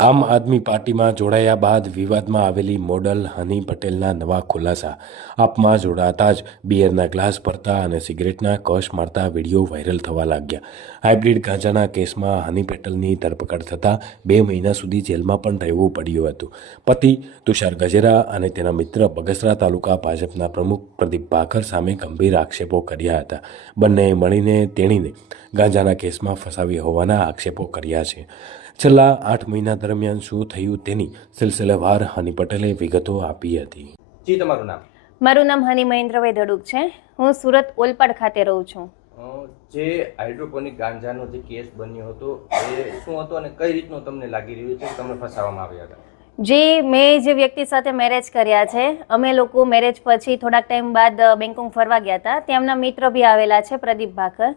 આમ આદમી પાર્ટીમાં જોડાયા બાદ વિવાદમાં આવેલી મોડલ હની પટેલના નવા ખુલાસા. આપમાં જોડાતા જ બિયરના ગ્લાસ ભરતા અને સિગરેટના કશ મારતા વીડિયો વાયરલ થવા લાગ્યા. હાઇબ્રિડ ગાંજાના કેસમાં હની પટેલની ધરપકડ થતાં બે મહિના સુધી જેલમાં પણ રહેવું પડ્યું હતું. પતિ તુષાર ગજેરા અને તેના મિત્ર બગસરા તાલુકા ભાજપના પ્રમુખ પ્રદીપ ભાખર સામે ગંભીર આક્ષેપો કર્યા હતા. બંનેએ મળીને તેણીને ગાંજાના કેસમાં ફસાવી હોવાના આક્ષેપો કર્યા છે. છેલ્લા આઠ મહિના દરમિયાન શું થયું તેની સિલસિલેવાર હની પટેલે વિગતો આપી હતી. જી તમારું નામ? મારું નામ હની મહેન્દ્રભાઈ ધડુક છે. હું સુરત ઓલપાડ ખાતે રહું છું. જે હાઇડ્રોપોનિક ગાંજાનો જે કેસ બન્યો હતો એ શું હતો અને કઈ રીતનો તમને લાગી રહ્યું છે? કે તમને ફસાવવામાં આવ્યા હતા. જે મેં જે વ્યક્તિ સાથે મેરેજ કર્યા છે અમે લોકો મેરેજ પછી થોડાક ટાઈમ બાદ બેંકોંગ ફરવા ગયા હતા. તેમના મિત્ર બી આવેલા છે પ્રદીપ ભાકર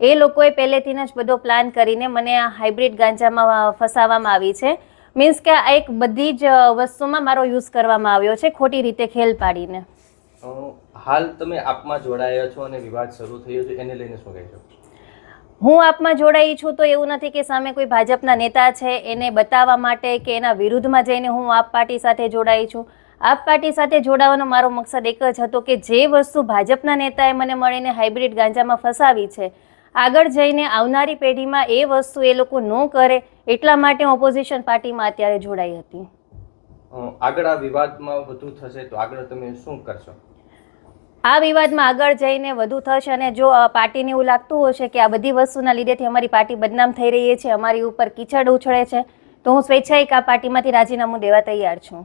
એ લોકોએ પહેલેથી જ બધો પ્લાન કરીને મને આ હાઇબ્રિડ ગાંજામાં ફસાવવામાં આવી છે. મીન્સ કે આ એક બધી જ વસ્તુમાં મારો યુઝ કરવામાં આવ્યો છે ખોટી રીતે ખેલ પાડીને. હાલ તમે આપમાં જોડાયા છો અને વિવાદ શરૂ થયો છે એને લઈને શું કહેશો હું આપમાં જોડાઈ છું તો એવું નથી કે સામે કોઈ ભાજપના નેતા છે એને બતાવવા માટે કે એના વિરુદ્ધમાં જઈને હું આપ પાર્ટી સાથે જોડાઈ છું. આપ પાર્ટી સાથે જોડાવાનો મારો મકસદ એક જ હતો કે જે વસ્તુ ભાજપના નેતાએ મને મળીને હાઇબ્રિડ ગાંજામાં ફસાવી છે આગળ જઈને આવનારી પેઢીમાં એ વસ્તુ એ લોકો ન કરે એટલા માટે ઓપોઝિશન પાર્ટીમાં અત્યારે જોડાઈ હતી. આગળ આ વિવાદમાં વધુ થશે તો આગળ તમે શું કરશો? આ વિવાદમાં આગળ જઈને વધુ થશે અને જો પાર્ટીને એવું લાગતું હશે કે આ બધી વસ્તુના લીધેથી અમારી પાર્ટી બદનામ થઈ રહી છે અમારી ઉપર કીચડ ઉછળે છે તો હું સ્વેચ્છાએ આ પાર્ટીમાંથી રાજીનામું દેવા તૈયાર છું.